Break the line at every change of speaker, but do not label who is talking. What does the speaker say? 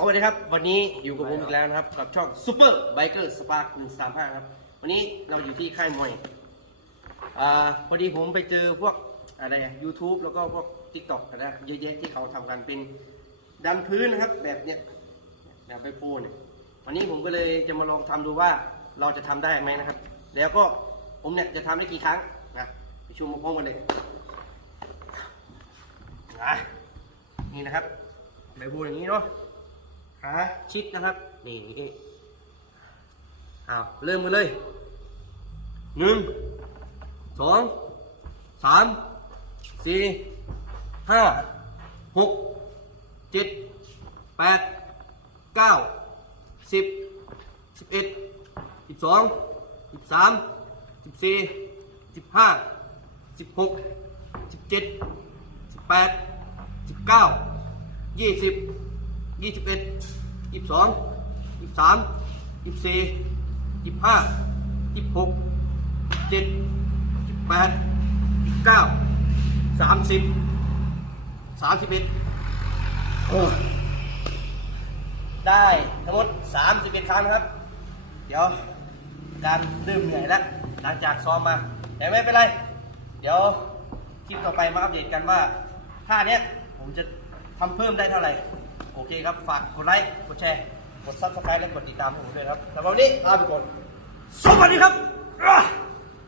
สวัสดีครับ วันนี้อยู่กับผมอีกแล้วนะครับ กับช่องซูเปอร์ไบเกอร์สปาร์คหนึ่งสามห้าครับ วันนี้เราอยู่ที่ค่ายมวยอ่าพอดีผมไปเจอพวกอะไรอะ YouTube แล้วก็พวก Tik t o อกนะเยอะแยะที่เขาทำกันเป็นดันพื้นนะครับ แบบเนี้ยแบบไปโปรเนี่ยวันนี้ผมก็เลยจะมาลองทำดูว่าเราจะทำได้ไหมนะครับ แล้วก็ผมเนี่ยจะทำได้กี่ครั้งนะไปชมมาพร้อมกันเลยนะนี่นะครับใบโพอย่างนี้เนาะ ชิดนะครับ นี่นี่อ้าวเริ่มกันเลยหนึ่งสองสามสี่ห้าหกเจ็ดแปดเก้าสิบสิบเอ็ดสิบสองสิบสามสิบสี่สิบห้าสิบหกสิบเจ็ดสิบแปดสิบเก้ายี่สิบ ยี่สิบเอ็ดยี่สิบสองยี่สิบสามยี่สิบสี่ยี่สิบห้ายี่สิบหกเจ็ดสิบแปดสิบเก้าสามสิบสามสิบเอ็ดได้ทั้งหมดสามสิบเอ็ดครั้งนครับ เดี๋ยวอาการเริ่มเหนื่อยแล้วหลังจากซ้อมมา แต่ไม่เป็นไร เดี๋ยวคลิปต่อไปมาอัปเดตกันว่าท่าเนี้ยผมจะทำเพิ่มได้เท่าไหร่ โอเคครับ ฝากกดไลค์ กดแชร์ กดซับสไครต์และกดติดตามให้ผมด้วยครับสำหรับวันนี้ลาไปก่อน สวัสดีครับ